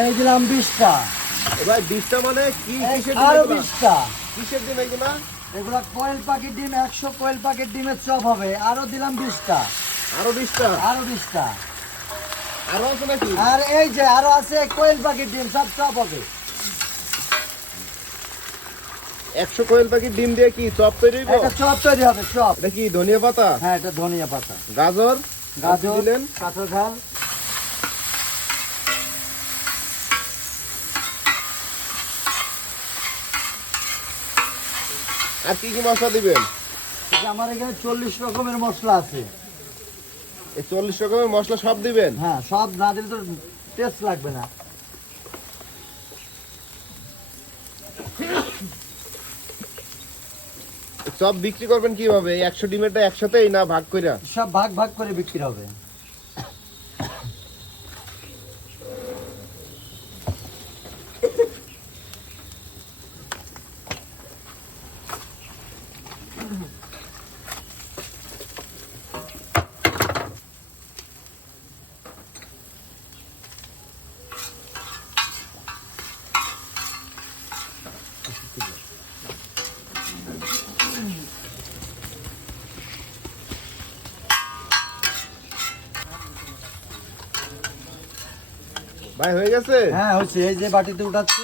এই দিলাম 20টা। ভাই 20টা মানে কি কিসের আরো ডিম? 20টা। কিসের ডিম এগুলা? এগুলা কোয়েল পাখির ডিম, 100 কোয়েল পাখির ডিমের চপ হবে। আরো দিলাম 20টা। আরো 20টা? আরো 20টা। আরো আছে নাকি? আর এই যে আরো আছে কোয়েল পাখির ডিম, সব চপ হবে। 100 কোয়েল পাখির ডিম দিয়ে কি চপ তৈরি হইব? একটা চপ তৈরি হবে, চপ। এটা কি ধনিয়া পাতা? হ্যাঁ, এটা ধনিয়া পাতা, গাজর গাজর দিলেন, কাঁচা ঝাল। আর কি কি মশলা দিবেন? এই যে আমার এখানে 40 রকমের মশলা আছে। এই 40 রকমের মশলা সব দিবেন? হ্যাঁ, সব না দিলে তো টেস্ট লাগবে না। চপ বিক্রি করবেন কিভাবে? 100 ডিমেরটা একসাথেই না ভাগ কইরা? সব ভাগ ভাগ করে বিক্রি হবে। ভাই হয়ে গেছে? হ্যাঁ, হচ্ছে। এই যে বাটিতে উঠাচ্ছি।